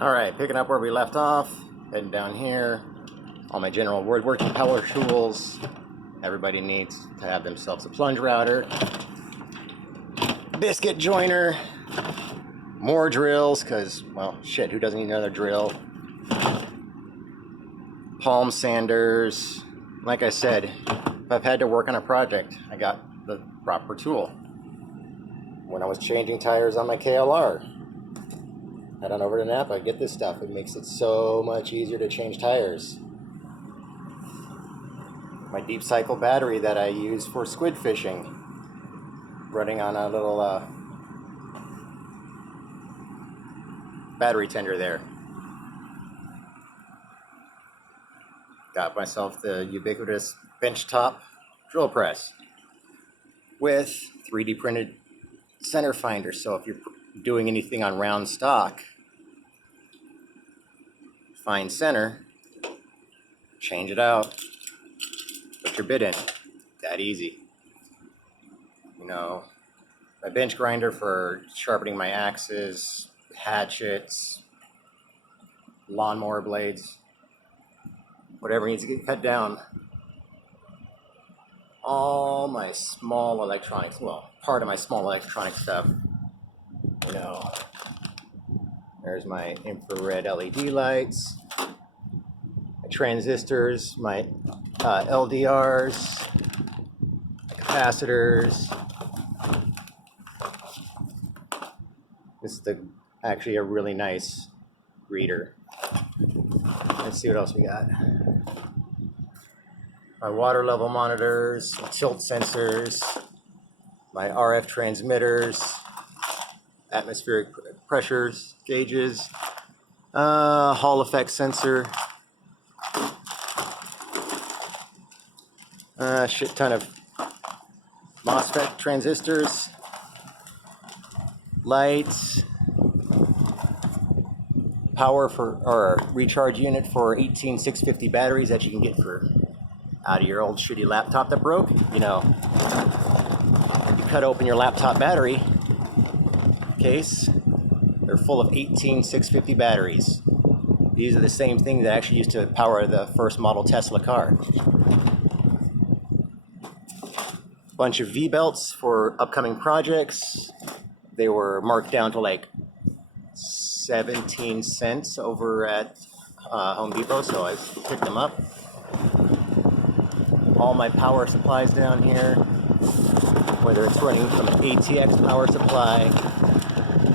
Alright, picking up where we left off, heading down here. All my general woodworking power tools. Everybody needs to have themselves a plunge router, biscuit joiner, more drills, because, well, shit, who doesn't need another drill? Palm sanders. Like I said, if I've had to work on a project, I got the proper tool. When I was changing tires on my KLR, head on over to Napa, get this stuff. It makes it so much easier to change tires. My deep cycle battery that I use for squid fishing, running on a little battery tender there. Got myself the ubiquitous Benchtop drill press with 3D printed center finder. So if you're doing anything on round stock, find center, change it out, put your bit in. That easy. You know, my bench grinder for sharpening my axes, hatchets, lawnmower blades, whatever needs to get cut down. All my small electronics, well, part of my small electronic stuff, you know, there's my infrared LED lights, my transistors, my LDRs, my capacitors. This is actually a really nice reader. Let's see what else we got. My water level monitors, tilt sensors, my RF transmitters, atmospheric pressures, gauges, Hall effect sensor, a shit ton of MOSFET transistors, lights, power for, or recharge unit for 18650 batteries that you can get for out of your old shitty laptop that broke. You know, you cut open your laptop battery case, they're full of 18650 batteries. These are the same thing that actually used to power the first model Tesla car. Bunch of V-belts for upcoming projects. They were marked down to like 17 cents over at Home Depot, so I picked them up. All my power supplies down here, whether it's running from an ATX power supply,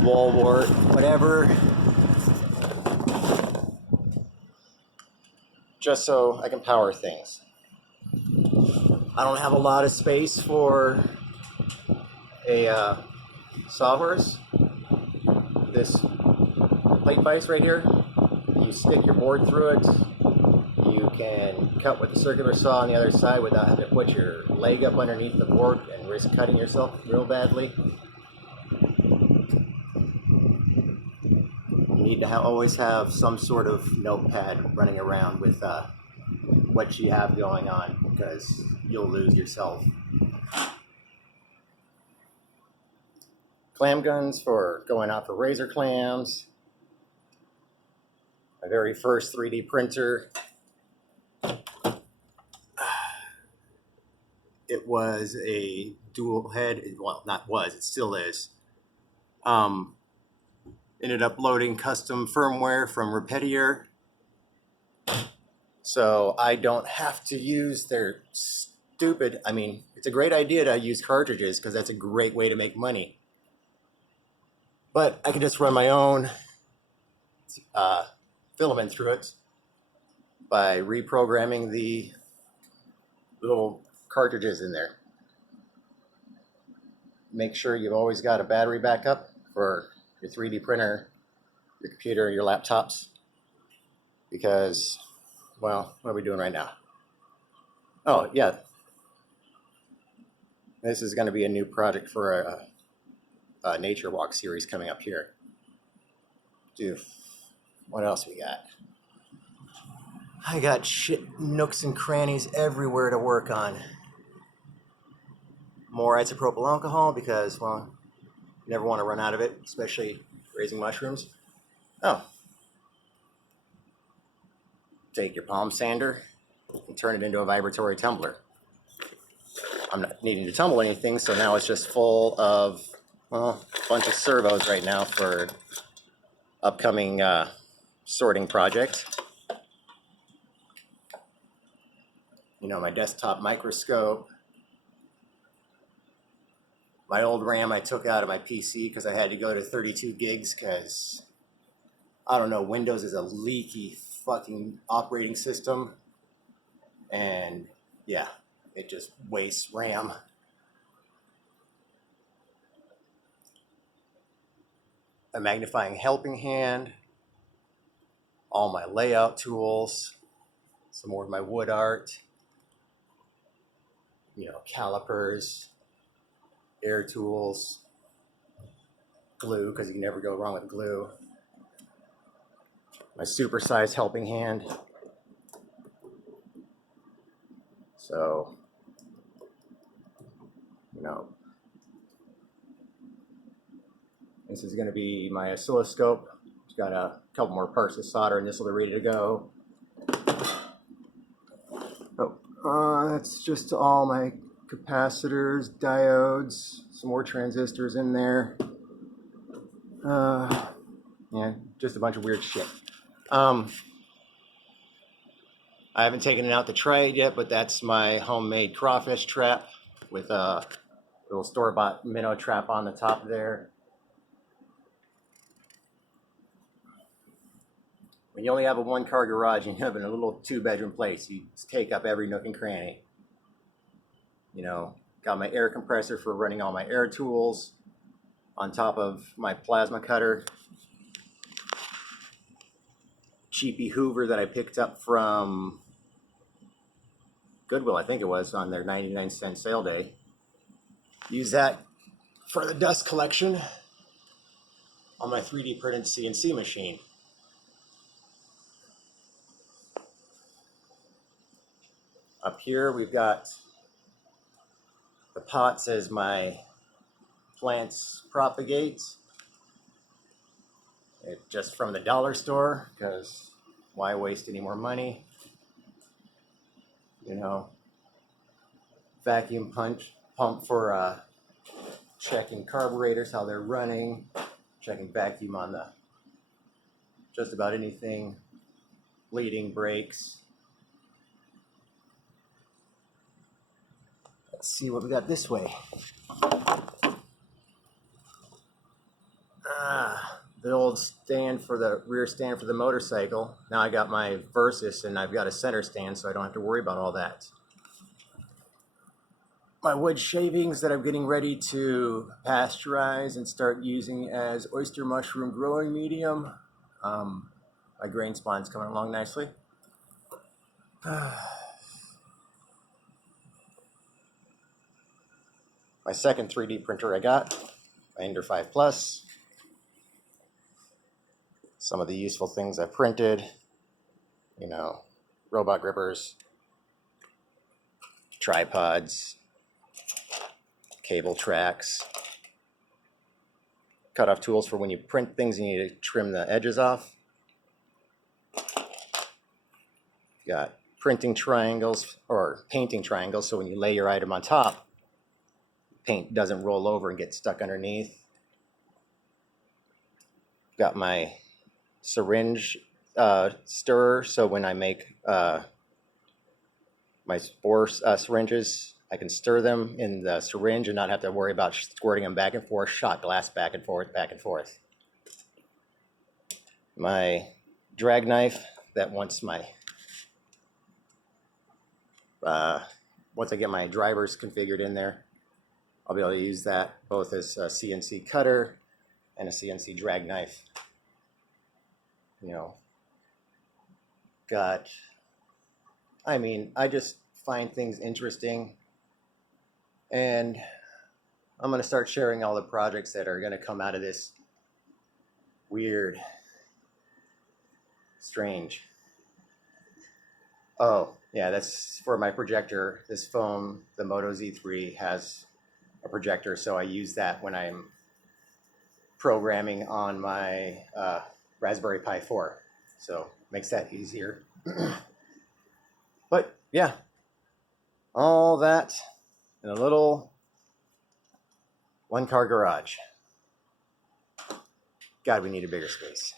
wall wart, whatever, just so I can power things. I don't have a lot of space for a sawhorse. This plate vise right here, you stick your board through it. You can cut with a circular saw on the other side without having to put your leg up underneath the board and risk cutting yourself real badly. You need to always have some sort of notepad running around with what you have going on, because you'll lose yourself. Clam guns for going out for razor clams. My very first 3D printer. It was a dual head, well, not was, it still is. Ended up loading custom firmware from Repetier, so I don't have to use their stupid, I mean, it's a great idea to use cartridges because that's a great way to make money. But I can just run my own filament through it by reprogramming the little cartridges in there. Make sure you've always got a battery backup for your 3D printer, your computer, your laptops, because, well, what are we doing right now? Oh, yeah. This is going to be a new project for a nature walk series coming up here. Dude, what else we got? I got shit nooks and crannies everywhere to work on. More isopropyl alcohol because, well, you never want to run out of it, especially raising mushrooms. Oh, take your palm sander and turn it into a vibratory tumbler. I'm not needing to tumble anything, so now it's just full of, well, a bunch of servos right now for upcoming sorting project. You know, my desktop microscope. My old RAM I took out of my PC because I had to go to 32 gigs because, I don't know, Windows is a leaky fucking operating system. And yeah, it just wastes RAM. A magnifying helping hand. All my layout tools. Some more of my wood art. You know, calipers. Air tools. Glue, because you can never go wrong with glue. My supersized helping hand. So, you know, this is going to be my oscilloscope. It's got a couple more parts of solder, and this will be ready to go. Oh, that's just all my capacitors, diodes, some more transistors in there. Yeah, just a bunch of weird shit. I haven't taken it out to try it yet, but that's my homemade crawfish trap with a little store-bought minnow trap on the top there. When you only have a one-car garage and you live in a little two-bedroom place, you take up every nook and cranny. You know, got my air compressor for running all my air tools on top of my plasma cutter. Cheapy Hoover that I picked up from Goodwill, I think it was, on their 99-cent sale day. Use that for the dust collection on my 3D printed CNC machine. Up here we've got the pots as my plants propagate. It's just from the dollar store, because why waste any more money? You know, vacuum pump for checking carburetors, how they're running, checking vacuum on the just about anything, bleeding brakes. Let's see what we got this way. The old stand for the rear stand for the motorcycle. Now I got my Versus and I've got a center stand, so I don't have to worry about all that. My wood shavings that I'm getting ready to pasteurize and start using as oyster mushroom growing medium. My grain spawn's coming along nicely. My second 3D printer I got, my Ender 5 Plus. Some of the useful things I printed, you know, robot grippers, tripods, cable tracks, cut-off tools for when you print things and you need to trim the edges off. Got printing triangles or painting triangles, so when you lay your item on top, paint doesn't roll over and get stuck underneath. Got my syringe stirrer, so when I make my spore syringes, I can stir them in the syringe and not have to worry about squirting them back and forth, shot glass back and forth, back and forth. My drag knife that once I get my drivers configured in there, I'll be able to use that both as a CNC cutter and a CNC drag knife. You know, I just find things interesting, and I'm going to start sharing all the projects that are going to come out of this weird, strange. Oh, yeah, that's for my projector. This phone, the Moto Z3, has a projector, so I use that when I'm programming on my Raspberry Pi 4. So makes that easier. But yeah, all that in a little one-car garage. God, we need a bigger space.